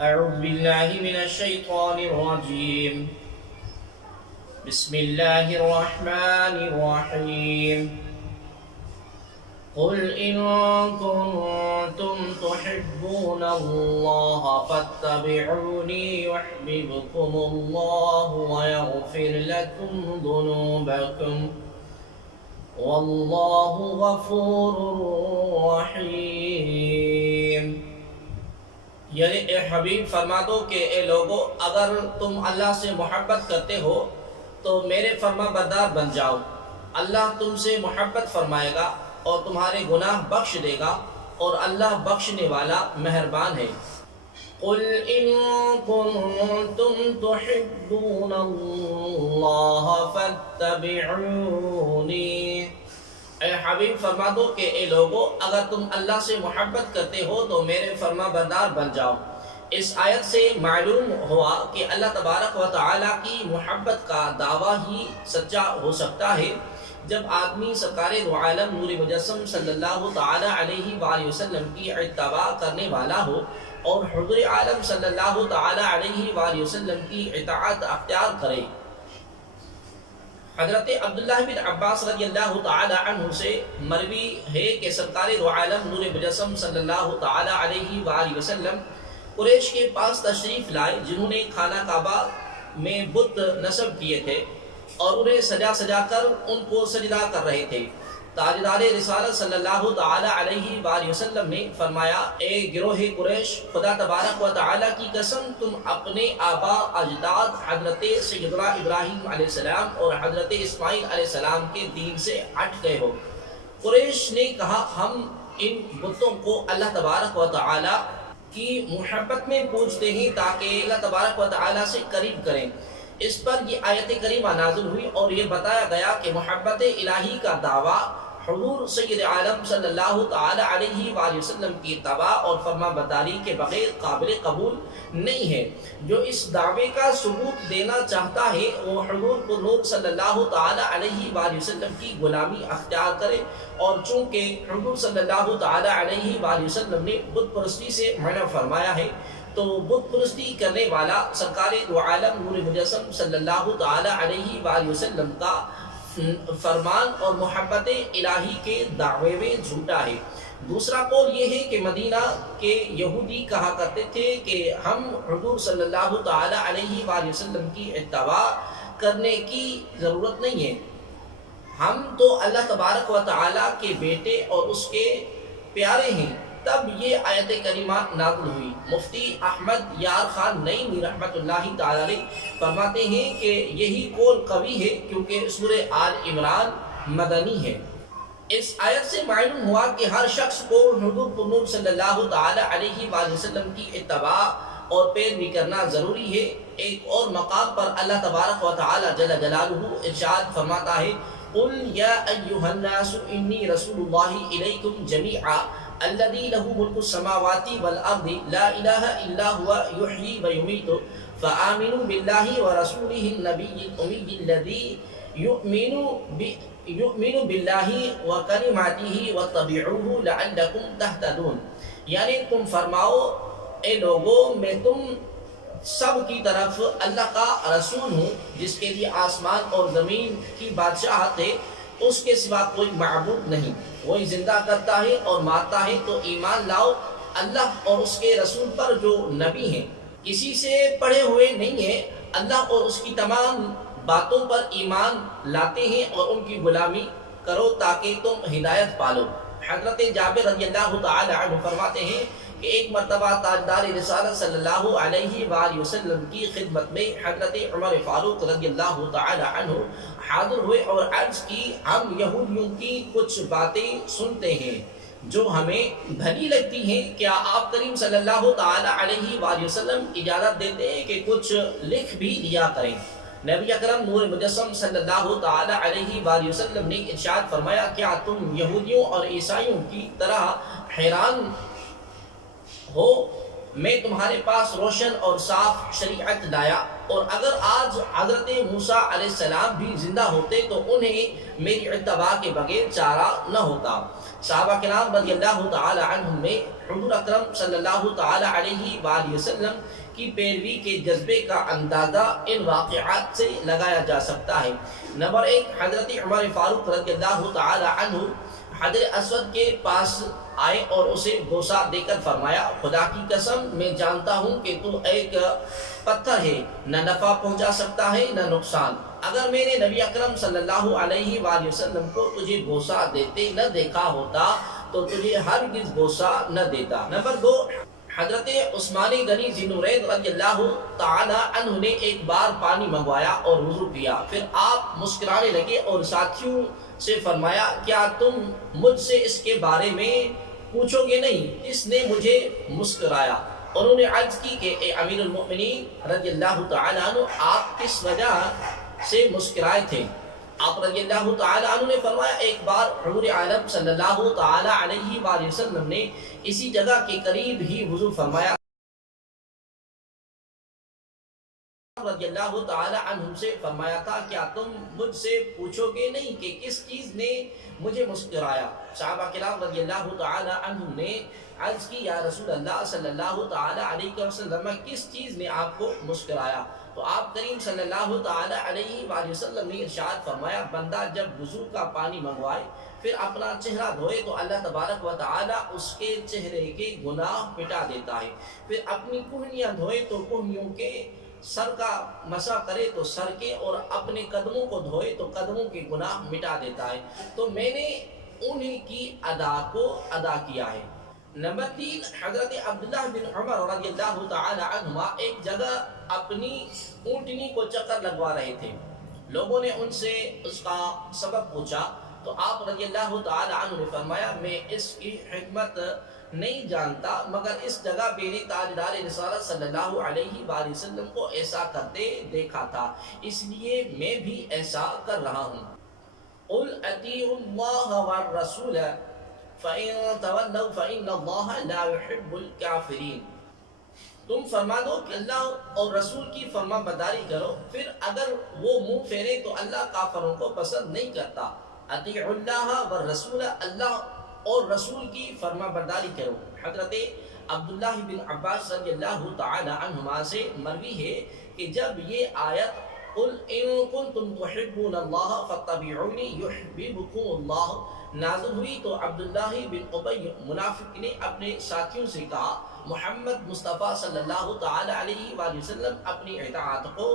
أعوذ بالله من الشيطان الرجيم. بسم الله الرحمن الرحيم. قل إن كنتم تحبون الله فاتبعوني يحببكم الله ويغفر لكم ذنوبكم والله غفور رحيم. یعنی اے حبیب فرما دو کہ اے لوگو، اگر تم اللہ سے محبت کرتے ہو تو میرے فرما بردار بن جاؤ. اللہ تم سے محبت فرمائے گا اور تمہارے گناہ بخش دے گا، اور اللہ بخشنے والا مہربان ہے. قل ان کنتم تحبون اللہ فاتبعونی. اے حبیب فرما دو کہ اے لوگو، اگر تم اللہ سے محبت کرتے ہو تو میرے فرما بردار بن جاؤ. اس آیت سے معلوم ہوا کہ اللہ تبارک و تعالیٰ کی محبت کا دعویٰ ہی سچا ہو سکتا ہے جب آدمی سرکار دو عالم نور مجسم صلی اللہ تعالیٰ علیہ وآلہ وسلم کی اتباع کرنے والا ہو اور حضور عالم صلی اللہ تعالیٰ علیہ وآلہ وسلم کی اطاعت اختیار کرے. حضرت عبداللہ بن عباس رضی اللہ تعالی عنہ سے مروی ہے کہ سرکار دو عالم نور مجسم صلی اللہ تعالی علیہ وآلہ وسلم قریش کے پاس تشریف لائے جنہوں نے خانہ کعبہ میں بت نصب کیے تھے اور انہیں سجا سجا کر ان کو سجدہ کر رہے تھے. تاجدار رسالت صلی اللہ تعالی علیہ وآلہ وسلم نے فرمایا، اے گروہ قریش، خدا تبارک و تعالی کی قسم، تم اپنے آبا اجداد حضرت سیدنا ابراہیم علیہ السلام اور حضرت اسماعیل علیہ السلام کے دین سے ہٹ گئے ہو. قریش نے کہا، ہم ان بتوں کو اللہ تبارک و تعالی کی محبت میں پوجتے ہیں تاکہ اللہ تبارک و تعالی سے قریب کریں. اس پر یہ آیت کریمہ نازل ہوئی اور یہ بتایا گیا کہ محبت الہی کا دعویٰ حضور سید عالم صلی اللہ تعالی علیہ وآلہ وسلم کی اتباع اور فرما برداری کے بغیر قابل قبول نہیں ہے. جو اس دعوے کا ثبوت دینا چاہتا ہے وہ حضور نور صلی اللہ تعالی علیہ وآلہ وسلم کی غلامی اختیار کرے، اور چونکہ حضور صلی اللہ تعالی علیہ وآلہ وسلم نے بت پرستی سے منع فرمایا ہے تو بت پرستی کرنے والا سرکار دو عالم نور مجسم صلی اللہ تعالی علیہ وآلہ وسلم کا فرمان اور محبت الہی کے دعوے میں جھوٹا ہے. دوسرا قول یہ ہے کہ مدینہ کے یہودی کہا کرتے تھے کہ ہم حضور صلی اللہ تعالی علیہ وآلہ وسلم کی اتباع کرنے کی ضرورت نہیں ہے، ہم تو اللہ تبارک و تعالی کے بیٹے اور اس کے پیارے ہیں. تب یہ آیت کریمہ نازل ہوئی. مفتی احمد یار خان نعیمی رحمۃ اللہ تعالی علیہ فرماتے ہیں کہ یہی قول قوی ہے کیونکہ سورہ آل عمران مدنی ہے. اس آیت سے معلوم ہوا کہ ہر شخص کو حضور نور صلی اللہ تعالی علیہ وآلہ وسلم کی اتباع اور پیروی کرنا ضروری ہے. ایک اور مقام پر اللہ تبارک و تعالی جل جلالہ ارشاد فرماتا ہے، قل یا ایھا الناس انی رسول اللہ الیکم جمیعا الذی لہ ملک السماوات والارض لا الہ الا هو یحیی ویمیت فآمنوا باللہ ورسولہ النبی الامی الذی یؤمن باللہ وکلماتہ واتبعوہ لعلکم تہتدون. یعنی تم فرماؤ، اے لوگو، میں تم سب کی طرف اللہ کا رسول ہوں جس کے لیے آسمان اور زمین کی بادشاہت ہے، اس کے سوا کوئی معبود نہیں، وہی زندہ کرتا ہے اور مارتا ہے، تو ایمان لاؤ اللہ اور اس کے رسول پر جو نبی ہیں، کسی سے پڑھے ہوئے نہیں ہیں. اللہ اور اس کی تمام باتوں پر ایمان لاتے ہیں اور ان کی غلامی کرو تاکہ تم ہدایت پالو. حضرت جابر رضی اللہ تعالی عنہ فرماتے ہیں کہ ایک مرتبہ تاجدار رسالت صلی اللہ علیہ وآلہ وسلم کی خدمت میں حضرت عمر فاروق رضی اللہ تعالی عنہ حاضر ہوئے اور عرض کی، ہم یہودیوں کی کچھ باتیں سنتے ہیں جو ہمیں بھلی لگتی ہیں، کیا آپ کریم صلی اللہ تعالی علیہ وآلہ وسلم اجازت دیتے ہیں کہ کچھ لکھ بھی دیا کریں؟ نبی اکرم نور مجسم صلی اللہ تعالی علیہ وآلہ وسلم نے ارشاد فرمایا، کیا تم یہودیوں اور عیسائیوں کی طرح حیران ہو؟ میں تمہارے پاس روشن اور صاف شریعت لایا، اور اگر آج حضرت موسیٰ علیہ السلام بھی زندہ ہوتے تو انہیں میری اتباع کے بغیر چارہ نہ ہوتا. صحابہ کرام رضی اللہ تعالی عنہم میں حضور اکرم صلی اللہ تعالی علیہ وآلہ وسلم کی پیروی کے جذبے کا اندازہ ان واقعات سے لگایا جا سکتا ہے۔ نمبر ایک، حضرت عمر فاروق رضی اللہ تعالی عنہ حجر اسود کے پاس آئے اور اسے بوسہ دے کر فرمایا، خدا کی قسم میں جانتا ہوں کہ تو ایک پتھر ہے، نہ نفع پہنچا سکتا ہے نہ نقصان۔ اگر میں نے نبی اکرم صلی اللہ علیہ وآلہ وسلم کو تجھے بوسہ دیتے نہ دیکھا ہوتا تو تجھے ہرگز بوسہ نہ دیتا۔ نمبر دو، حضرت عثمان غنی ذی النورین رضی اللہ تعالی عنہ نے ایک بار پانی منگوایا اور وضو کیا، پھر آپ مسکرانے لگے اور ساتھیوں سے فرمایا، کیا تم مجھ سے اس کے بارے میں پوچھو گے نہیں؟ اس نے مجھے مسکرایا۔ انہوں نے عرض کی کہ اے امیر المؤمنین رضی اللہ تعالی عنہ، آپ کس وجہ سے مسکرائے تھے؟ آپ رضی اللہ تعالی عنہ نے فرمایا، ایک بار حضور عالم صلی اللہ تعالی علیہ وآلہ وسلم نے اسی جگہ کے قریب ہی وضو فرمایا۔ رضی اللہ تعالی عنہ سے فرمایا تھا، کیا تم مجھ سے پوچھو گے نہیں کہ کس چیز نے مجھے مسکرایا؟ صحابہ کرام رضی اللہ تعالی عنہ نے عرض کی، یا رسول اللہ صلی اللہ تعالی علیہ وسلم، کس چیز نے آپ کو مسکرایا؟ تو آپ کریم صلی اللہ تعالی علیہ وآلہ وسلم نے ارشاد فرمایا، بندہ جب وضو کا پانی منگوائے پھر اپنا چہرہ دھوئے تو اللہ تبارک و تعالی اس کے چہرے کے گناہ مٹا دیتا ہے، پھر اپنی کوہنیاں دھوئے تو کوہنیوں کے سر کا مسح کرے تو سر کے، اور اپنے قدموں کو دھوئے تو قدموں کے گناہ مٹا دیتا ہے۔ تو میں نے انہی کی ادا کو ادا کیا ہے۔ نمبر تین، حضرت عبداللہ بن عمر رضی اللہ تعالی عنہما ایک جگہ اپنی اونٹنی کو چکر لگوا رہے تھے۔ لوگوں نے ان سے اس کا سبب پوچھا تو آپ رضی اللہ تعالی عنہ نے فرمایا، میں اس کی حکمت نہیں جانتا، مگر اس جگہ میں نے تاجدار رسالت صلی اللہ علیہ وآلہ وسلم کو ایسا کرتے دیکھا تھا، اس لیے میں بھی ایسا کر رہا ہوں۔ قُلْ أَطِيعُوا اللَّهَ وَالرَّسُولَ فَإِن تَوَلَّوْا فَإِنَّ اللَّهَ لَا يُحِبُّ الْكَافِرِينَ، تم فرما دو کہ اللہ اور رسول کی فرما برداری کرو، پھر اگر وہ منہ پھیرے تو اللہ کافروں کو پسند نہیں کرتا۔ اطیعوا اللہ والرسول، اللہ اور رسول کی فرما برداری کرو۔ حضرت عبداللہ بن عباس رضی اللہ تعالی عنہما سے مروی ہے کہ جب یہ آیت قُلْ إِن كُنْتُمْ تُحِبُّونَ اللَّهَ فَاتَّبِعُونِي يُحْبِبْكُمُ اللَّهُ نازل ہوئی تو عبداللہ بن ابی منافق نے اپنے ساتھیوں سے کہا، محمد مصطفیٰ صلی اللہ تعالی علیہ وآلہ وسلم اپنی اطاعت کو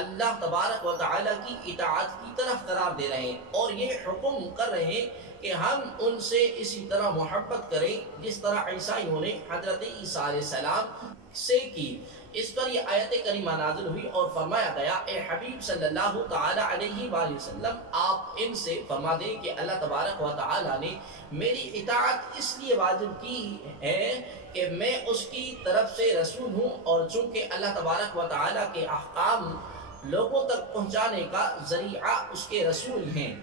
اللہ تبارک و تعالی کی اطاعت کی طرف قرار دے رہے ہیں، اور یہ حکم کر رہے ہیں کہ ہم ان سے اسی طرح محبت کریں جس طرح عیسائیوں نے حضرت عیسیٰ علیہ السلام سے کی۔ اس پر یہ آیت کریمہ نازل ہوئی اور فرمایا گیا، اے حبیب صلی اللہ تعالی علیہ وآلہ وسلم، آپ ان سے فرما دیں کہ اللہ تبارک و تعالی نے میری اطاعت اس لیے واجب کی ہے کہ میں اس کی طرف سے رسول ہوں، اور چونکہ اللہ تبارک و تعالی کے احکام لوگوں تک پہنچانے کا ذریعہ اس کے رسول ہیں،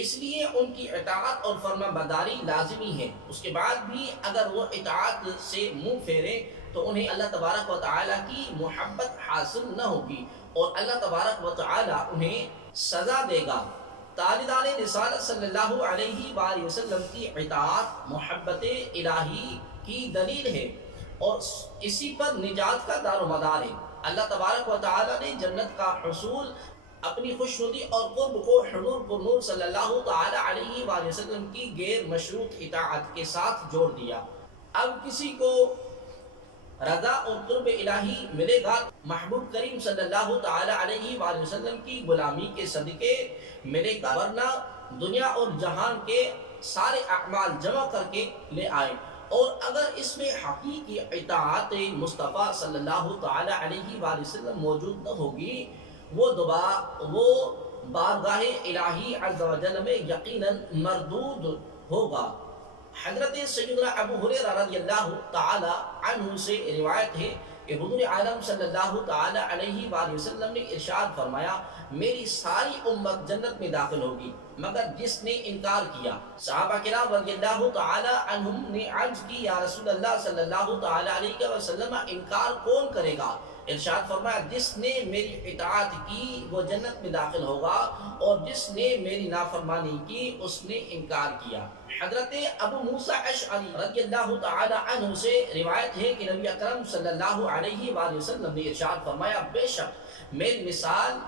اس لیے ان کی اطاعت اور فرما برداری لازمی ہے۔ اس کے بعد بھی اگر وہ اطاعت سے منہ پھیرے تو انہیں اللہ تبارک و تعالی کی محبت حاصل نہ ہوگی، اور اللہ تبارک و تعالی انہیں سزا دے گا۔ تاجدار رسالت صلی اللہ علیہ وآلہ وسلم کی اطاعت محبت الہی کی دلیل ہے، اور اسی پر نجات کا دار و مدار ہے۔ اللہ تبارک و تعالی نے جنت کا حصول اپنی خوشنودی اور قرب کو حضور پر نور صلی اللہ تعالی علیہ وآلہ وسلم کی غیر مشروط اطاعت کے ساتھ جوڑ دیا۔ اب کسی کو رضا اور قرب الہی ملے گا محبوب کریم صلی اللہ تعالی علیہ وآلہ وسلم کی غلامی کے صدقے ملے گا، ورنہ دنیا اور جہان کے سارے اعمال جمع کر کے لے آئے، اور اگر اس میں حقیقی اطاعت مصطفیٰ صلی اللہ تعالی علیہ وآلہ وسلم موجود نہ ہوگی، وہ بارگاہ الہی عز و جل میں یقیناً مردود ہوگا۔ حضرت سیدنا ابو ہریرہ رضی اللہ تعالی عنہ سے روایت ہے کہ حضور عالم صلی اللہ تعالی علیہ وآلہ وسلم نے ارشاد فرمایا، میری ساری امت جنت میں داخل ہوگی مگر جس نے انکار کیا۔ صحابہ کرام رضی اللہ تعالی عنہم نے عرض کی، یا رسول اللہ صلی اللہ تعالی علیہ وسلم، انکار کون کرے گا؟ ارشاد فرمایا، جس نے میری اطاعت کی وہ جنت میں داخل ہوگا، اور جس نے میری نافرمانی کی اس نے انکار کیا۔ حضرت ابو موسیٰ اشعری رضی اللہ تعالی عنہ سے روایت ہے کہ نبی اکرم صلی اللہ علیہ وآلہ وسلم نے ارشاد فرمایا، بے شک میری مثال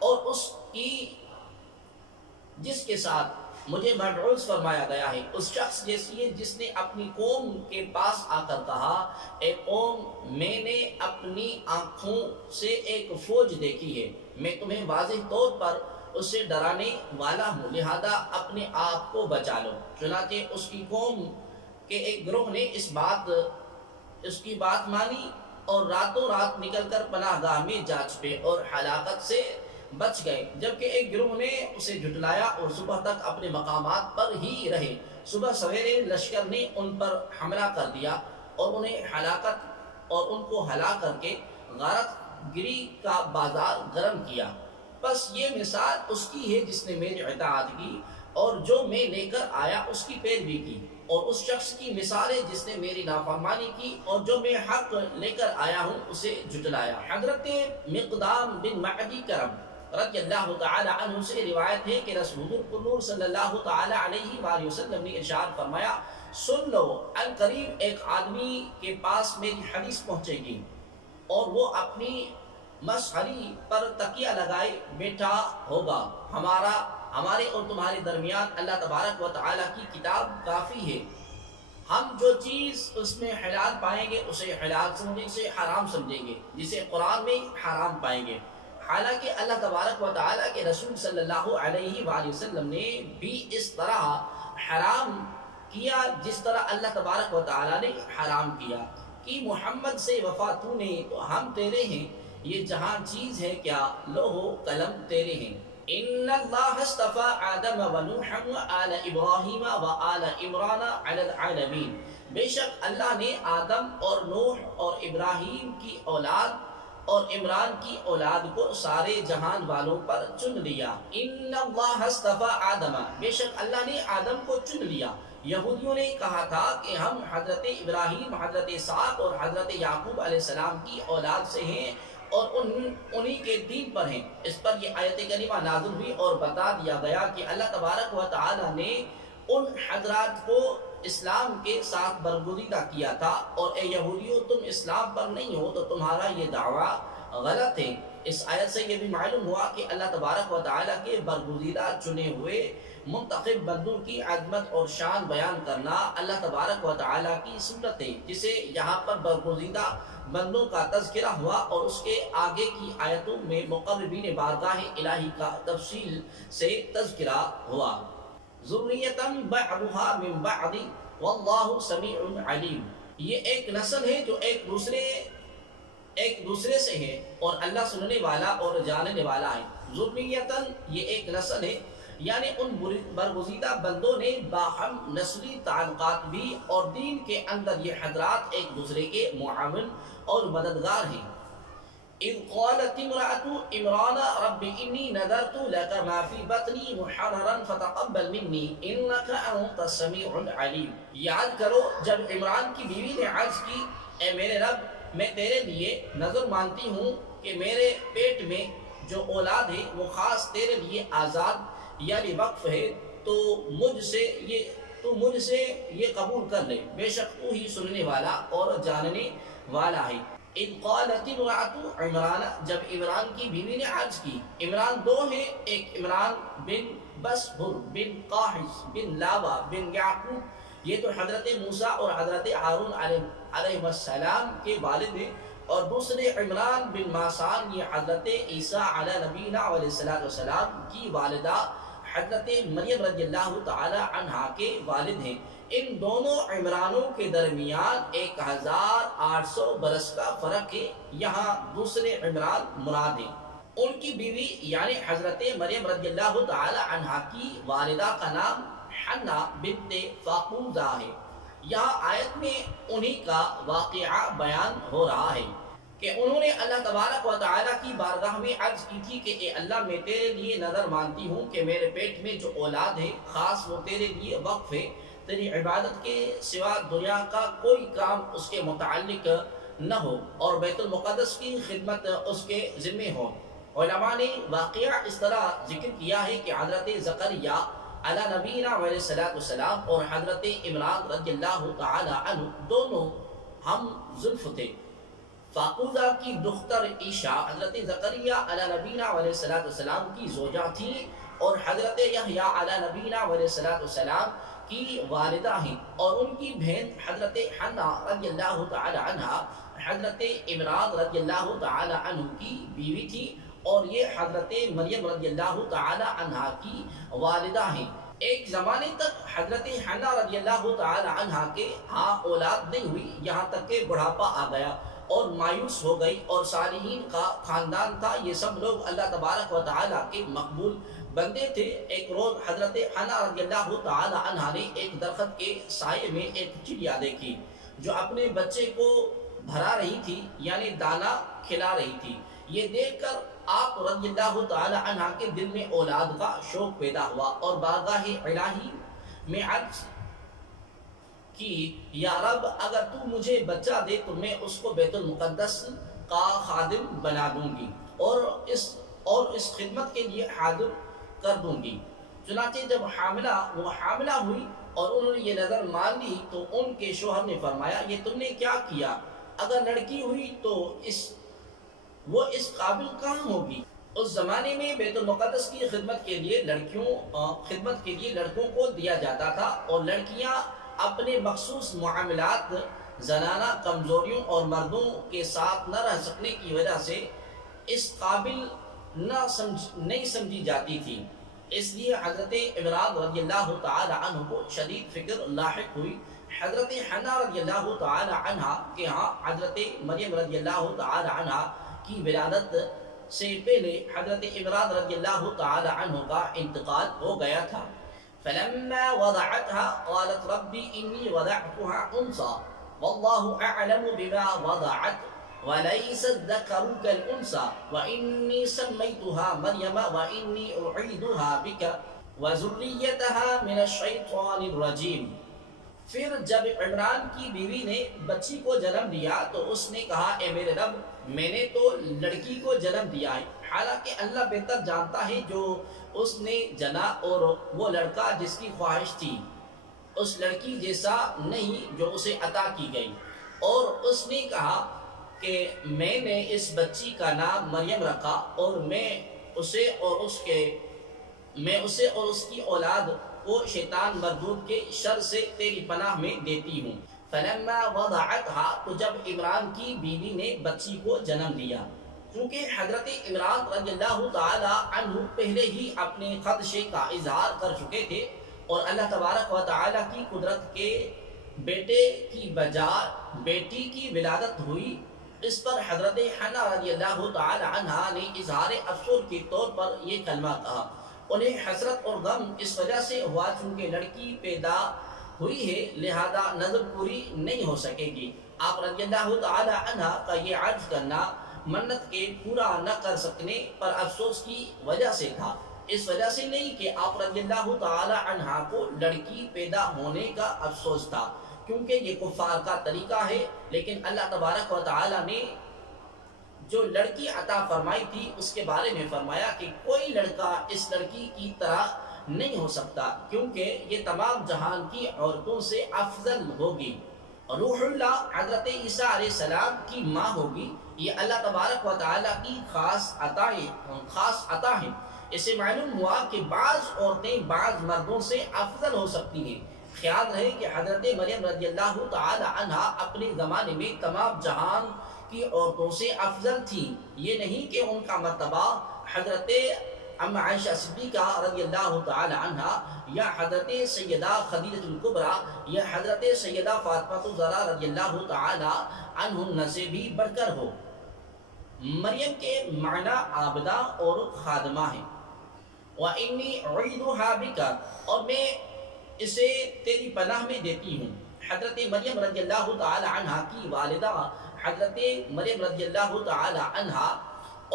اور اس کی جس کے ساتھ مجھے مبعوث فرمایا گیا ہے اس شخص جیسی ہے جس نے اپنی قوم کے پاس آ کر کہا، اے قوم، میں نے اپنی آنکھوں سے ایک فوج دیکھی ہے، میں تمہیں واضح طور پر اس سے ڈرانے والا ہوں، لہذا اپنے آپ کو بچا لو۔ چنانچہ اس کی قوم کے ایک گروہ نے اس کی بات مانی اور راتوں رات نکل کر پناہ گاہ میں جا چھپے اور ہلاکت سے بچ گئے، جبکہ ایک گروہ نے اسے جھٹلایا اور صبح تک اپنے مقامات پر ہی رہے۔ صبح سویرے لشکر نے ان پر حملہ کر دیا اور ان کو ہلاک کر کے غارت گری کا بازار گرم کیا۔ بس یہ مثال اس کی ہے جس نے میری اطاعت کی اور جو میں لے کر آیا اس کی پیروی کی، اور اس شخص کی مثال ہے جس نے میری نافرمانی کی اور جو میں حق لے کر آیا ہوں اسے جھٹلایا۔ حضرت مقدام بن معدی کرم رضی اللہ تعالی عنہ سے روایت ہے کہ رسول اللہ صلی اللہ تعالی علیہ وآلہ وسلم نے ارشاد فرمایا، سن لو، ان قریب ایک آدمی کے پاس میری حدیث پہنچے گی اور وہ اپنی مسحری پر تکیہ لگائے بیٹھا ہوگا، ہمارے اور تمہارے درمیان اللہ تبارک و تعالی کی کتاب کافی ہے، ہم جو چیز اس میں حلال پائیں گے اسے حلال سمجھیں گے، اسے حرام سمجھیں گے، جسے قرآن میں حرام پائیں گے۔ حالانکہ اللہ تبارک و تعالیٰ کے رسول صلی اللہ علیہ وآلہ وسلم نے بھی اس طرح حرام کیا جس طرح اللہ تبارک و تعالیٰ نے حرام کیا، کہ محمد سے وفا تو نے تو ہم تیرے ہیں، یہ جہاں چیز ہے کیا لوح قلم تیرے ہیں۔ ان اللہ اصطفى آدم ونوحا وآل ابراہیم وآل عمران علی العالمین، بے شک اللہ نے آدم اور نوح اور ابراہیم کی اولاد اور عمران کی اولاد کو سارے جہان والوں پر چن لیا۔ ان اللہ اصطفى آدم، بے شک اللہ نے آدم کو چن لیا۔ یہودیوں نے کہا تھا کہ ہم حضرت ابراہیم، حضرت اسحاق اور حضرت یعقوب علیہ السلام کی اولاد سے ہیں اور انہی کے دین پر ہیں۔ اس پر یہ آیت کریمہ نازل ہوئی اور بتا دیا گیا کہ اللہ تبارک و تعالی نے ان حضرات کو اسلام کے ساتھ برگزیدہ کیا تھا، اور اے یہودیوں، تم اسلام پر نہیں ہو تو تمہارا یہ دعویٰ غلط ہے۔ اس آیت سے یہ بھی معلوم ہوا کہ اللہ تبارک و تعالیٰ کے برگزیدہ چنے ہوئے منتخب بندوں کی عظمت اور شان بیان کرنا اللہ تبارک و تعالیٰ کی سنت ہے، جسے یہاں پر برگزیدہ بندوں کا تذکرہ ہوا اور اس کے آگے کی آیتوں میں مقربین بارگاہ الہی کا تفصیل سے تذکرہ ہوا۔ ذریۃ بعضھا من بعض واللہ سمیع علیم، یہ ایک نسل ہے جو ایک دوسرے سے ہے اور اللہ سننے والا اور جاننے والا ہے۔ ذریۃ، یہ ایک نسل ہے، یعنی ان برگزیدہ بندوں نے باہم نسلی تعلقات بھی، اور دین کے اندر یہ حضرات ایک دوسرے کے معاون اور مددگار ہیں۔ اذ قالت امرأة عمران رب انی نذرت لك ما في بطنی محررا فتقبل منی انك انت السمیع العلیم، یاد کرو جب عمران کی بیوی نے عرض کی، اے میرے رب، میں تیرے لیے نظر مانتی ہوں کہ میرے پیٹ میں جو اولاد ہے وہ خاص تیرے لیے آزاد یعنی وقف ہے، تو مجھ سے یہ قبول کر لے، بے شک تو ہی سننے والا اور جاننے والا ہے۔ اذ قالت امرأة عمران، جب عمران کی بیوی نے عرض کی، عمران دو ہیں، ایک عمران بن بسبر بن قاحث بن لاوا بن یعقوب، یہ تو حضرت موسیٰ اور حضرت ہارون علیہ السلام کے والد ہیں، اور دوسرے عمران بن ماسان، یہ حضرت عیسیٰ علیہ نبینا علیہ السلام کی والدہ حضرت مریم رضی اللہ تعالی عنہا کے والد ہیں۔ ان دونوں عمرانوں کے درمیان 1800 برس کا فرق ہے، یہاں دوسرے عمران مراد ہیں۔ ان کی بیوی یعنی حضرت مریم رضی اللہ تعالی عنہا کی والدہ کا نام حنا بنت فاقوزہ ہے۔ یہاں آیت میں انہی کا واقعہ بیان ہو رہا ہے کہ انہوں نے اللہ تبارک و تعالیٰ کی بارگاہ میں عرض کی تھی کہ اے اللہ، میں تیرے لیے نظر مانتی ہوں کہ میرے پیٹ میں جو اولاد ہے خاص وہ تیرے لیے وقف ہے، تیری عبادت کے سوا دنیا کا کوئی کام اس کے متعلق نہ ہو، اور بیت المقدس کی خدمت اس کے ذمہ ہو۔ علماء نے واقعہ اس طرح ذکر کیا ہے کہ حضرت زکریا علی نبینا علیہ الصلوۃ والسلام اور حضرت عمران رضی اللہ تعالی عنہ دونوں ہم زلف تھے۔ فاقودہ کی دختر عیشا حضرت زکریا علی نبینا علیہ الصلوۃ والسلام کی زوجہ تھی اور حضرت یحییٰ علی نبینا علیہ الصلوۃ والسلام کی والدہ ہیں، اور ان کی بہن حضرت حنا رضی اللہ تعالی عنہ حضرت عمران رضی اللہ تعالی عنہ کی بیوی تھی، اور یہ حضرت مریم رضی اللہ تعالی عنہ کی والدہ ہیں۔ ایک زمانے تک حضرت حنا رضی اللہ تعالی عنہ کے ہاں اولاد نہیں ہوئی، یہاں تک کہ بڑھاپا آ گیا اور مایوس ہو گئی، اور صالحین کا خاندان تھا، یہ سب لوگ اللہ تبارک و تعالیٰ کے مقبول بندے تھے۔ ایک روز حضرت حنا رضی اللہ تعالی عنہ نے ایک درخت کے سائے میں ایک چڑیا دیکھی جو اپنے بچے کو بھرا رہی تھی، یعنی دانا کھلا رہی تھی۔ یہ دیکھ کر آپ رضی اللہ تعالی عنہ کے دل میں اولاد کا شوق پیدا ہوا، اور بارگاہ الہی میں عرض کی، یا رب اگر تو مجھے بچہ دے تو میں اس کو بیت المقدس کا خادم بنا دوں گی اور اس خدمت کے لیے حاضر کر دوں گی۔ چنانچہ جب وہ حاملہ ہوئی اور انہوں نے یہ نظر مان لی تو ان کے شوہر نے فرمایا، یہ تم نے کیا کیا؟ اگر لڑکی ہوئی تو وہ اس قابل کہاں ہوگی؟ اس زمانے میں بیت المقدس کی خدمت کے لیے لڑکوں کو دیا جاتا تھا، اور لڑکیاں اپنے مخصوص معاملات، زنانہ کمزوریوں اور مردوں کے ساتھ نہ رہ سکنے کی وجہ سے اس قابل نہیں سمجھی جاتی تھی۔ اس لیے حضرت عمران رضی اللہ تعالی عنہ کو شدید فکر لاحق ہوئی۔ حضرت حنا رضی اللہ تعالی عنہ کے ہاں حضرت مریم رضی اللہ تعالی عنہ کی ولادت سے پہلے حضرت عمران رضی اللہ تعالی عنہ کا انتقال ہو گیا تھا۔ فلما وضعتها قالت ربي إني وضعتها أنثى والله أعلم بما وضعت وليس الذكر كالأنثى وإني سميتها مريم وإني أعيذها بك وذريتها من الشيطان الرجيم۔ پھر جب عمران کی بیوی نے بچی کو جنم دیا تو اس نے کہا، اے میرے رب، میں نے تو لڑکی کو جنم دیا ہے، حالانکہ اللہ بہتر جانتا ہے جو اس نے جنا، اور وہ لڑکا جس کی خواہش تھی اس لڑکی جیسا نہیں جو اسے عطا کی گئی۔ اور اس نے کہا کہ میں نے اس بچی کا نام مریم رکھا، اور میں اسے اور اس کی اولاد کو شیطان مردود کے شر سے تیری پناہ میں دیتی ہوں۔ فلما وضعتها، تو جب عمران کی بیوی نے بچی کو جنم دیا، کیونکہ حضرت عمران رضی اللہ تعالی عنہ پہلے ہی اپنے خدشے کا اظہار کر چکے تھے، اور اللہ تبارک و تعالی کی قدرت کے بیٹے کی بجائے بیٹی کی ولادت ہوئی، اس پر حضرت حنا رضی اللہ تعالی عنہ نے اظہار افسوس کے طور پر یہ کلمہ کہا۔ انہیں حسرت اور غم اس وجہ سے ہوا چونکہ لڑکی پیدا ہوئی ہے، لہذا نظر پوری نہیں ہو سکے گی۔ آپ رضی اللہ تعالی عنہ کا یہ عجز کرنا منت کے پورا نہ کر سکنے پر افسوس کی وجہ سے تھا، اس وجہ سے نہیں کہ آپ رضی اللہ تعالی عنہ کو لڑکی پیدا ہونے کا افسوس تھا، کیونکہ یہ کفار کا طریقہ ہے۔ لیکن اللہ تبارک و تعالی نے جو لڑکی عطا فرمائی تھی اس کے بارے میں فرمایا کہ کوئی لڑکا اس لڑکی کی طرح نہیں ہو سکتا، کیونکہ یہ تمام جہان کی عورتوں سے افضل ہوگی۔ روح اللہ حضرت عیسیٰ علیہ السلام کی ماں ہوگی، یہ اللہ تبارک و تعالیٰ کی خاص عطا ہے۔ اسے معلوم ہوا کہ بعض عورتیں بعض مردوں سے افضل ہو سکتی ہیں۔ خیال رہے کہ حضرت مریم رضی اللہ تعالی عنہ اپنے زمانے میں تمام جہان کی عورتوں سے افضل تھیں، یہ نہیں کہ ان کا مرتبہ حضرت عائشہ صدیقہ رضی اللہ تعالی عنہ یا حضرت سیدہ خدیجہ الکبریٰ یا حضرت سیدہ فاطمہ الزہرا رضی اللہ تعالی عنہن سے بھی بڑھ کر ہو۔ مریم کے معنی عابدہ اور خادمہ ہیں۔ وَإِنِّي أُعِيذُهَا بِكَ، اور میں اسے تیری پناہ میں دیتی ہوں۔ حضرت مریم رضی اللہ تعالی عنہ کی والدہ حضرت مریم رضی اللہ تعالی عنہ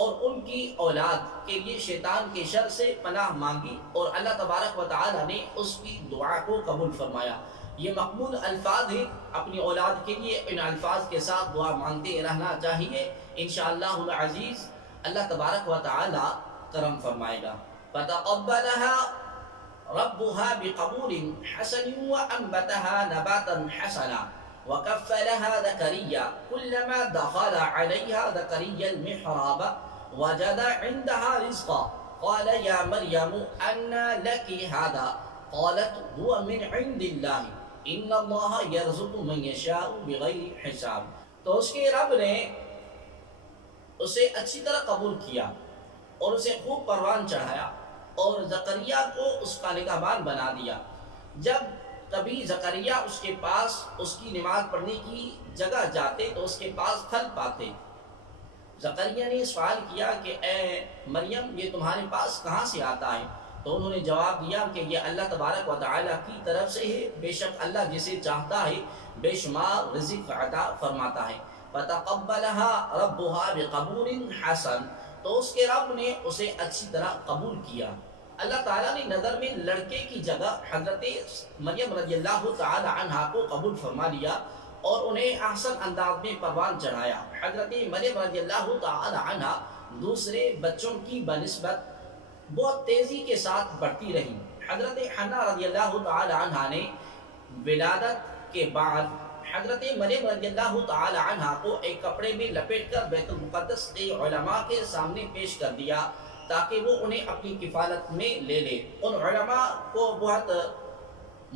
اور ان کی اولاد کے لیے شیطان کے شر سے پناہ مانگی، اور اللہ تبارک و تعالی نے اس کی دعا کو قبول فرمایا۔ یہ مقبول الفاظ ہیں، اپنی اولاد کے لیے ان الفاظ کے ساتھ دعا مانگتے رہنا چاہیے، انشاءاللہ العزیز اللہ تبارک و تعالی کرم فرمائے گا۔ فتقبلها ربها بقبول حسن وأنبتها نباتا حسنا وكفلها زكريا كلما دخل عليها زكريا المحراب وجد عندها رزقا قال يا مريم أنى لك هذا قالت هو من عند الله ان اللہ یرزق من یشاء بغیر حساب. تو اس کے رب نے اسے اچھی طرح قبول کیا اور اسے خوب پروان چڑھایا اور زکریا کو اس کا نگہبان بنا دیا. جب کبھی زکریا اس کے پاس اس کی نماز پڑھنے کی جگہ جاتے تو اس کے پاس پھل پاتے. زکریا نے سوال کیا کہ اے مریم یہ تمہارے پاس کہاں سے آتا ہے؟ تو انہوں نے جواب دیا کہ یہ اللہ تبارک و تعالیٰ کی طرف سے ہے، بے شک اللہ جسے چاہتا ہے بے شمار رزق عطا فرماتا ہے. فَتَقَبَّلَهَا رَبُّهَا بِقَبُولٍ حَسَن، تو اس کے رب نے اسے اچھی طرح قبول کیا. اللہ تعالیٰ نے نظر میں لڑکے کی جگہ حضرت مریم رضی اللہ تعالی عنہا کو قبول فرما لیا اور انہیں احسن انداز میں پروان چڑھایا. حضرت مریم رضی اللہ تعالی عنہا دوسرے بچوں کی بنسبت بہت تیزی کے ساتھ بڑھتی رہی. حضرت حنا رضی اللہ تعالی عنہا نے ولادت کے بعد حضرت مریم رضی اللہ تعالی عنہا کو ایک کپڑے میں لپیٹ کر بیت المقدس کے علماء کے سامنے پیش کر دیا تاکہ وہ انہیں اپنی کفالت میں لے لے. ان علماء کو بہت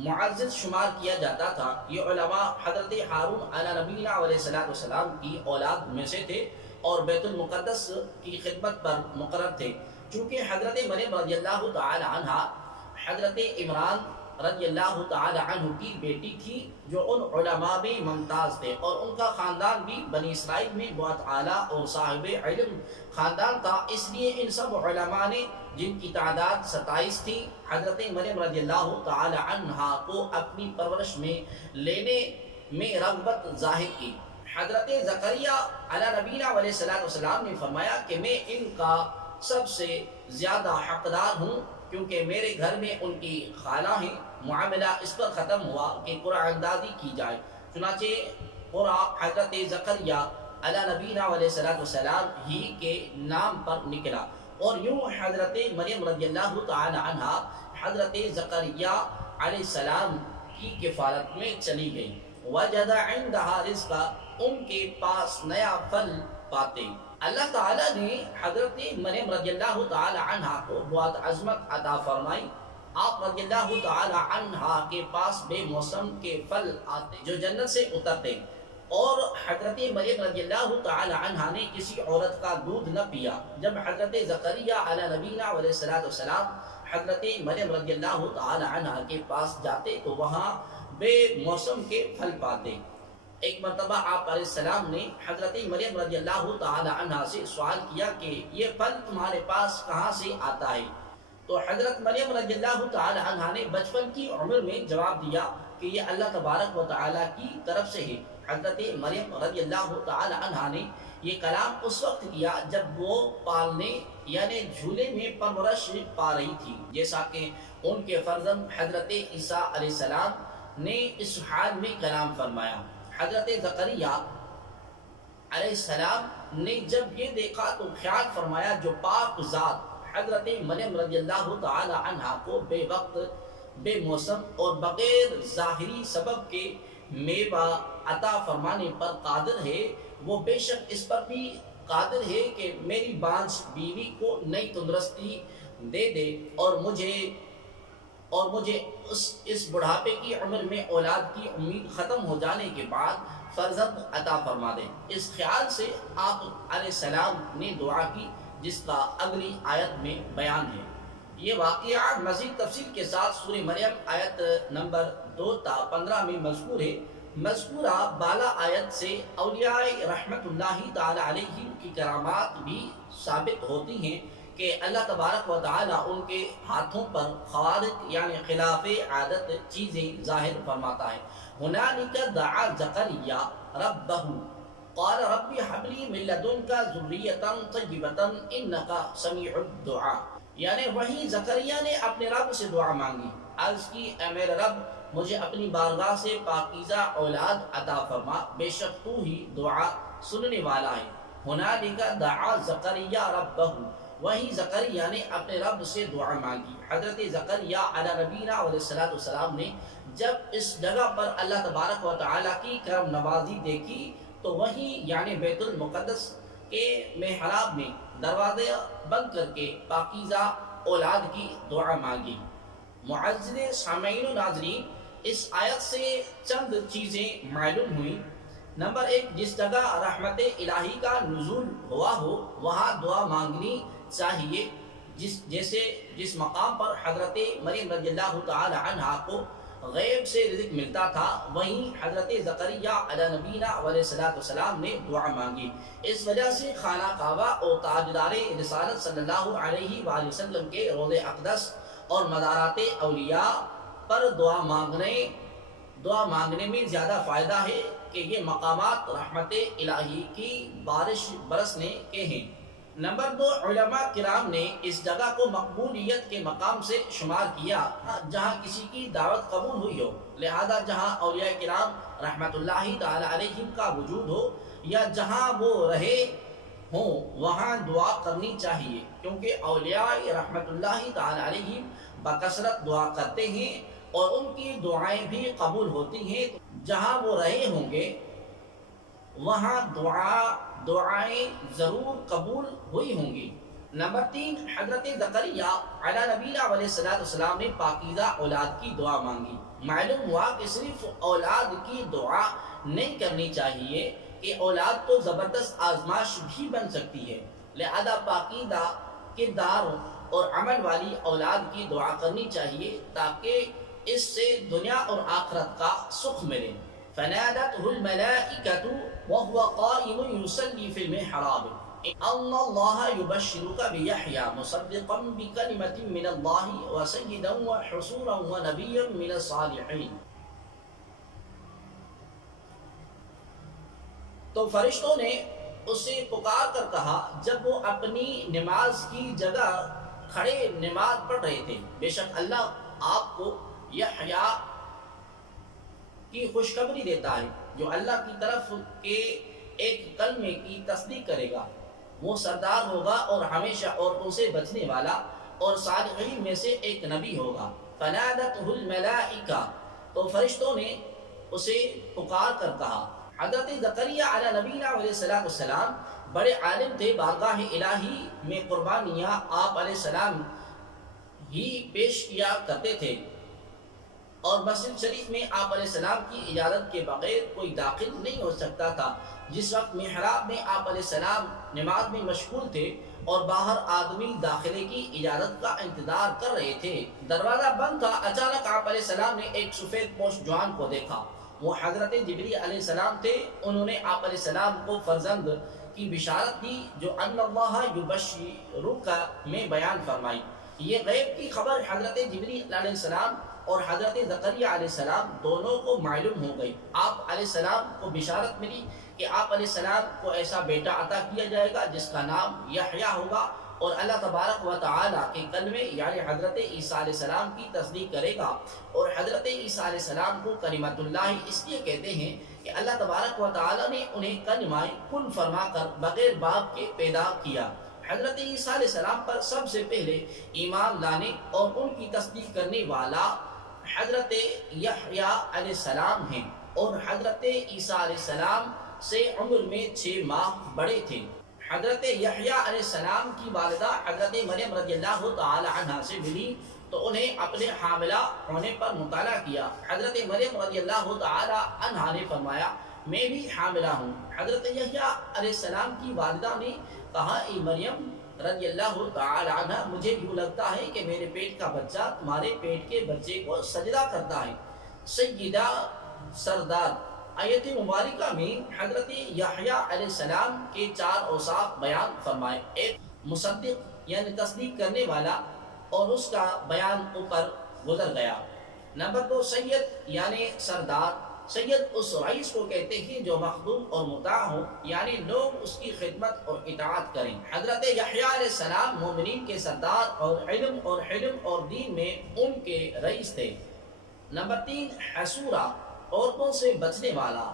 معزز شمار کیا جاتا تھا. یہ علماء حضرت ہارون علیہ نبینا علیہ السلام کی اولاد میں سے تھے اور بیت المقدس کی خدمت پر مقرر تھے. چونکہ حضرت مریم رضی اللہ تعالی عنہ حضرت عمران رضی اللہ تعالی عنہ کی بیٹی تھی جو ان علماء میں ممتاز تھے اور ان کا خاندان بھی بنی اسرائیل میں بہت اعلیٰ اور صاحب علم خاندان تھا. اس لیے ان سب علماء نے جن کی تعداد 27 تھی حضرت مریم رضی اللہ تعالی عنہ کو اپنی پرورش میں لینے میں رغبت ظاہر کی. حضرت زکریا علیہ نبینا علیہ السلام نے فرمایا کہ میں ان کا سب سے زیادہ حقدار ہوں کیونکہ میرے گھر میں ان کی خالہ ہیں. معاملہ اس پر ختم ہوا کہ قرعہ اندازی کی جائے. چنانچہ قرعہ حضرت زکریا علیہ نبینا علیہ السلام ہی کے نام پر نکلا اور یوں حضرت مریم رضی اللہ تعالی عنہ حضرت زکریا علیہ السلام کی کفالت میں چلی گئی. وجد عندها رزقا، ان کے پاس نیا پھل پاتے. اللہ تعالیٰ نے حضرت مریم رضی اللہ تعالی عنہ کو بہت عظمت عطا فرمائی. آپ رضی اللہ تعالی عنہ کے پاس بے موسم کے پھل آتے جو جنت سے اترتے اور حضرت مریم رضی اللہ تعالی عنہ نے کسی عورت کا دودھ نہ پیا. جب حضرت زکریا علیہ نبینا علیہ السلام حضرت مریم رضی اللہ تعالی عنہ کے پاس جاتے تو وہاں بے موسم کے پھل پاتے. ایک مرتبہ آپ علیہ السلام نے حضرت مریم رضی اللہ تعالی عنہ سے سوال کیا کہ یہ پھل تمہارے پاس کہاں سے آتا ہے؟ تو حضرت مریم رضی اللہ تعالی عنہ نے بچپن کی عمر میں جواب دیا کہ یہ اللہ تبارک و تعالی کی طرف سے ہے. حضرت مریم رضی اللہ تعالی عنہ نے یہ کلام اس وقت کیا جب وہ پالنے یعنی جھولے میں پرورش پا رہی تھی، جیسا کہ ان کے فرزند حضرت عیسیٰ علیہ السلام نے اس حال میں کلام فرمایا. حضرت زکریا علیہ السلام نے جب یہ دیکھا تو خیال فرمایا جو پاک ذات حضرت مریم رضی اللہ تعالی عنہ کو بے وقت بے موسم اور بغیر ظاہری سبب کے میوہ عطا فرمانے پر قادر ہے، وہ بے شک اس پر بھی قادر ہے کہ میری بانجھ بیوی کو نئی تندرستی دے دے اور مجھے اس بڑھاپے کی عمر میں اولاد کی امید ختم ہو جانے کے بعد فرزند عطا فرما دے. اس خیال سے آپ علیہ السلام نے دعا کی جس کا اگلی آیت میں بیان ہے. یہ واقعہ مزید تفصیل کے ساتھ سورہ مریم آیت نمبر 2 تا 15 میں مذکور ہے. مذکورہ بالا آیت سے اولیاء رحمت اللہ تعالی علیہم کی کرامات بھی ثابت ہوتی ہیں کہ اللہ تبارک و تعالی ان کے ہاتھوں پر خوارق یعنی خلاف عادت چیزیں ظاہر فرماتا ہے. ہنالک دعا زکریا ربہ قال رب هب لي من لدنك ذریۃ طیبۃ انک سمیع الدعاء، یعنی وہی زکریا نے اپنے رب سے دعا مانگی، عرض کی اے میرے رب مجھے اپنی بارگاہ سے پاکیزہ اولاد عطا فرما، بے شک تو ہی دعا سننے والا ہے. ہنالک دعا زکریا ربہ، وہی زکریا نے اپنے رب سے دعا مانگی۔ حضرت زکریا علیہ نبینا علیہ السلام نے جب اس جگہ پر اللہ تبارک و تعالیٰ کی کرم نوازی دیکھی تو وہیں یعنی بیت المقدس کے محراب میں دروازے بند کر کے پاکیزہ اولاد کی دعا مانگی۔ معزز سامعین و ناظرین، اس آیت سے چند چیزیں معلوم ہوئیں۔ نمبر ایک، جس جگہ رحمت الہی کا نزول ہوا ہو وہاں دعا مانگنی چاہیے، جس مقام پر حضرت مریم رضی اللہ تعالی عنہا کو غیب سے رزق ملتا تھا، وہیں حضرت زکریا علیہ نبینا علیہ السلام نے دعا مانگی۔ اس وجہ سے خانہ کعبہ اور تاجدار رسالت صلی اللہ علیہ وآلہ وسلم کے روضہ اقدس اور مزارات اولیاء پر دعا مانگنے میں زیادہ فائدہ ہے کہ یہ مقامات رحمت الہی کی بارش برسنے کے ہیں۔ نمبر دو، علماء کرام نے اس جگہ کو مقبولیت کے مقام سے شمار کیا جہاں کسی کی دعوت قبول ہوئی ہو، لہذا جہاں اولیاء کرام رحمت اللہ تعالی علیہم کا وجود ہو یا جہاں وہ رہے ہوں وہاں دعا کرنی چاہیے، کیونکہ اولیاء رحمت اللہ تعالی علیہم بکثرت دعا کرتے ہیں اور ان کی دعائیں بھی قبول ہوتی ہیں۔ جہاں وہ رہے ہوں گے وہاں دعائیں ضرور قبول ہوئی ہوں گی۔ نمبر تین، حضرت زکریا علیہ نبینا علیہ السلام نے پاکیزہ اولاد کی دعا مانگی۔ معلوم ہوا کہ صرف اولاد کی دعا نہیں کرنی چاہیے کہ اولاد تو زبردست آزمائش بھی بن سکتی ہے، لہذا پاکیزہ کردار اور عمل والی اولاد کی دعا کرنی چاہیے تاکہ اس سے دنیا اور آخرت کا سکھ ملے۔ فنادته الملائكة وهو قائم يصلي في المحراب ان الله يبشرك بيحيى مصدقا بكلمة من الله وسيدا وحصورا ونبيا من الصالحين۔ تو فرشتوں نے اسے پکار کر کہا جب وہ اپنی نماز کی جگہ کھڑے نماز پڑھ رہے تھے، بے شک اللہ آپ کو یحییٰ کی خوشخبری دیتا ہے جو اللہ کی طرف کے ایک کلمے کی تصدیق کرے گا، وہ سردار ہوگا اور ہمیشہ عورتوں سے بچنے والا اور صالحین میں سے ایک نبی ہوگا۔ فنادته الملائکہ، تو فرشتوں نے اسے پکار کر کہا۔ حضرت زکریا علیہ نبینا علیہ السلام بڑے عالم تھے، بارگاہ الہی میں قربانیاں آپ علیہ السلام ہی پیش کیا کرتے تھے اور مسجد شریف میں آپ علیہ السلام کی اجازت کے بغیر کوئی داخل نہیں ہو سکتا تھا۔ جس وقت محراب میں آپ علیہ السلام نماز میں مشغول تھے اور باہر آدمی داخلے کی اجازت کا انتظار کر رہے تھے، دروازہ بند تھا، اچانک آپ علیہ السلام نے ایک سفید پوش جوان کو دیکھا۔ وہ حضرت جبریل علیہ السلام تھے۔ انہوں نے آپ علیہ السلام کو فرزند کی بشارت دی جو ان اللہ یبشرک میں بیان فرمائی۔ یہ غیب کی خبر حضرت جبریل علیہ السلام اور حضرت زکریا علیہ السلام دونوں کو معلوم ہو گئی۔ آپ علیہ السلام کو بشارت ملی کہ آپ علیہ السلام کو ایسا بیٹا عطا کیا جائے گا جس کا نام یحییٰ ہوگا اور اللہ تبارک و تعالیٰ کے کلمے یعنی حضرت عیسیٰ علیہ السلام کی تصدیق کرے گا۔ اور حضرت عیسیٰ علیہ السلام کو کلمۃ اللہ اس لیے کہتے ہیں کہ اللہ تبارک و تعالیٰ نے انہیں کلمہ کن فرما کر بغیر باپ کے پیدا کیا۔ حضرت عیسیٰ علیہ السلام پر سب سے پہلے ایمان لانے اور ان کی تصدیق کرنے والا حضرت یحییٰ علیہ السلام ہیں، اور حضرت عیسیٰ علیہ السلام سے عمر میں 6 ماہ بڑے تھے۔ حضرت یحییٰ علیہ السلام کی والدہ حضرت مریم رضی اللہ تعالی عنہا سے ملی تو انہیں اپنے حاملہ ہونے پر مطالعہ کیا۔ حضرت مریم رضی اللہ تعالی عنہا نے فرمایا میں بھی حاملہ ہوں۔ حضرت یحییٰ علیہ السلام کی والدہ نے کہا اے مریم رضی اللہ تعالی عنہ، مجھے یوں لگتا ہے کہ میرے پیٹ کا بچہ تمہارے پیٹ کے بچے کو سجدہ کرتا ہے۔ سیدہ سردار آیت مبارکہ میں حضرت یحییٰ علیہ السلام کے 4 اوصاف بیان فرمائے۔ ایک مصدق یعنی تصدیق کرنے والا، اور اس کا بیان اوپر گزر گیا۔ نمبر 2 سید یعنی سردار۔ سید اس رئیس کو کہتے ہیں جو مخدوم اور مطاع ہو، یعنی لوگ اس کی خدمت اور اطاعت کریں۔ حضرت یحییٰ علیہ السلام مومنین کے سردار اور علم اور دین میں ان کے رئیس تھے۔ نمبر 3 حسورہ، عورتوں سے بچنے والا۔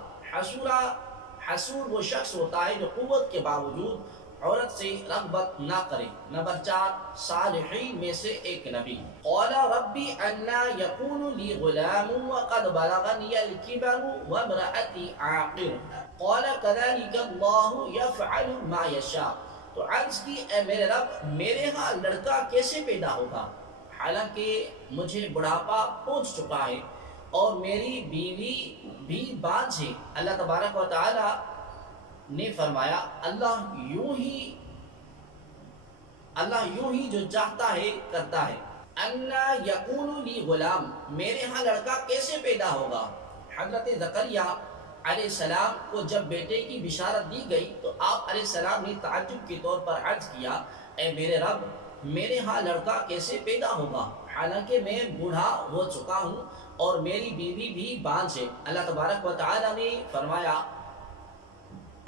حسور وہ شخص ہوتا ہے جو قوت کے باوجود عورت سے رغبت نہ کرے۔ نمبر 4، صالحین میں سے ایک نبی۔ قال ربی انا یکون لی غلام وقد بلغنی الکبر وامرأتی عاقر قال کذلک اللہ یفعل ما یشاء۔ تو عرض کی اے میرے رب میرے ہاں لڑکا کیسے پیدا ہوگا حالانکہ مجھے بڑھاپا پہنچ چکا ہے اور میری بیوی بھی بانجھ ہے۔ اللہ تبارک و تعالی نے فرمایا اللہ یوں ہی جو چاہتا ہے کرتا ہے۔ انا یکون لی غلام، میرے ہاں لڑکا کیسے پیدا ہوگا۔ حضرت زکریا علیہ السلام کو جب بیٹے کی بشارت دی گئی تو آپ علیہ السلام نے تعجب کے طور پر عرض کیا اے میرے رب میرے ہاں لڑکا کیسے پیدا ہوگا حالانکہ میں بوڑھا ہو چکا ہوں اور میری بیوی بھی بانجھ ہے۔ اللہ تبارک و تعالی نے فرمایا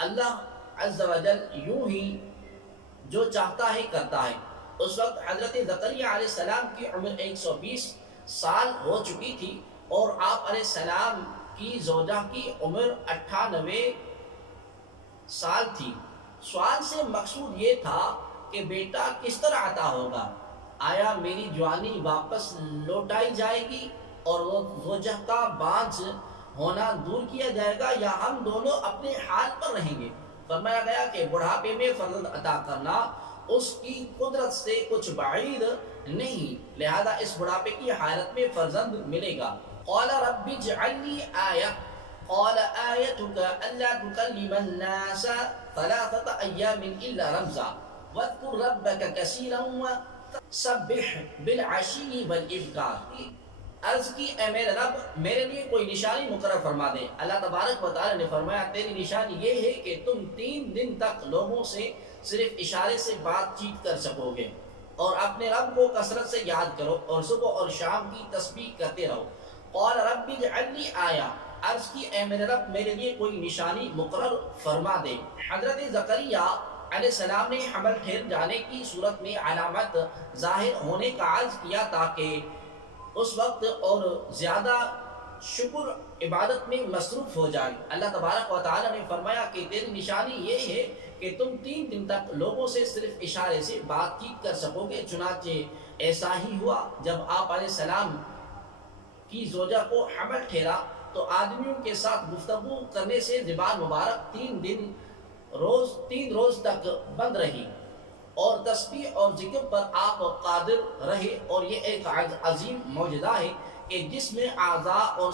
اللہ عز و جل یوں ہی جو چاہتا ہے کرتا ہے۔ اس وقت حضرت زکریا علیہ السلام کی عمر 120 سال ہو چکی تھی اور آپ علیہ السلام کی زوجہ کی عمر 98 سال تھی۔ سوال سے مقصود یہ تھا کہ بیٹا کس طرح عطا ہوگا، آیا میری جوانی واپس لوٹائی جائے گی اور وہ زوجہ کا بانجھ ہونا دور کیا جائے گا یا ہم دونوں اپنے حال پر رہیں گے۔ فرمایا گیا کہ بڑھاپے میں فرزند عطا کرنا اس کی قدرت سے کچھ بعید نہیں، لہذا اس بڑھاپے کی حالت میں فرزند ملے گا۔ قال رب اجعل لي آیہ قال آیتک الا تکلم الناس ثلاثة ایام الا رمزا واذکر ربک کثیرا وسبح بالعشی والابکار۔ عرض کی اے میرے رب میرے لیے کوئی نشانی مقرر فرما دے۔ اللہ تبارک و تعالی نے فرمایا تیری نشانی یہ ہے کہ تم 3 دن تک لوگوں سے صرف اشارے سے بات چیت کر سکو گے اور اپنے رب کو کثرت سے یاد کرو اور صبح اور شام کی تسبیح کرتے رہو۔ قال رب اجعل لي آیہ، عرض کی اے میرے رب میرے لیے کوئی نشانی مقرر فرما دے۔ حضرت زکریا علیہ السلام نے حمل ٹھہر جانے کی صورت میں علامت ظاہر ہونے کا عرض کیا تاکہ اس وقت اور زیادہ شکر عبادت میں مصروف ہو جائے۔ اللہ تبارک و تعالی نے فرمایا کہ تیری نشانی یہ ہے کہ تم 3 دن تک لوگوں سے صرف اشارے سے بات چیت کر سکو گے۔ چنانچہ ایسا ہی ہوا، جب آپ علیہ السلام کی زوجہ کو حمل ٹھہرا تو آدمیوں کے ساتھ گفتگو کرنے سے زبان مبارک 3 روز تک بند رہی اور تسبیح اور ذکر پر آپ قادر رہے، اور یہ ایک عظیم معجزہ ہے کہ جس میں اعضاء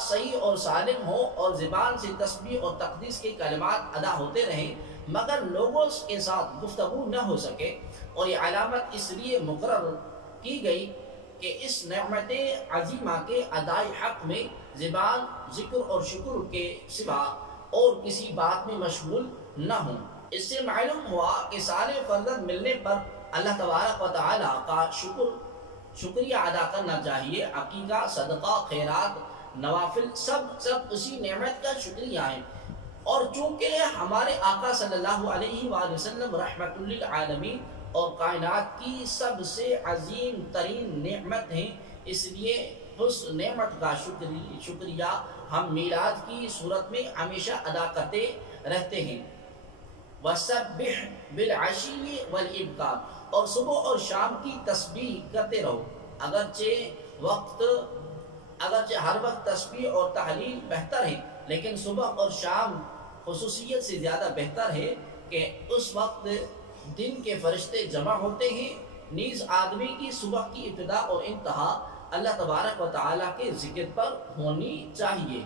صحیح اور سالم ہو اور زبان سے تسبیح اور تقدیس کے کلمات ادا ہوتے رہیں مگر لوگوں کے ساتھ گفتگو نہ ہو سکے۔ اور یہ علامت اس لیے مقرر کی گئی کہ اس نعمت عظیمہ کے ادائی حق میں زبان ذکر اور شکر کے سوا اور کسی بات میں مشغول نہ ہوں۔ اس سے معلوم ہوا کہ صالح فرزند ملنے پر اللہ تبارک و تعالی کا شکریہ ادا کرنا چاہیے۔ عقیقہ، صدقہ، خیرات، نوافل سب اسی نعمت کا شکریہ ہے، اور چونکہ ہمارے آقا صلی اللہ علیہ وآلہ وسلم رحمت للعالمین اور کائنات کی سب سے عظیم ترین نعمت ہیں، اس لیے اس نعمت کا شکریہ ہم میلاد کی صورت میں ہمیشہ ادا کرتے رہتے ہیں۔ وَسَبِّحْ بِالْعَشِيِّ وَالْإِبْكَارِ، اور صبح اور شام کی تسبیح کرتے رہو۔ اگرچہ ہر وقت تسبیح اور تحلیل بہتر ہے، لیکن صبح اور شام خصوصیت سے زیادہ بہتر ہے کہ اس وقت دن کے فرشتے جمع ہوتے ہیں۔ نیز آدمی کی صبح کی ابتدا اور انتہا اللہ تبارک و تعالیٰ کے ذکر پر ہونی چاہیے۔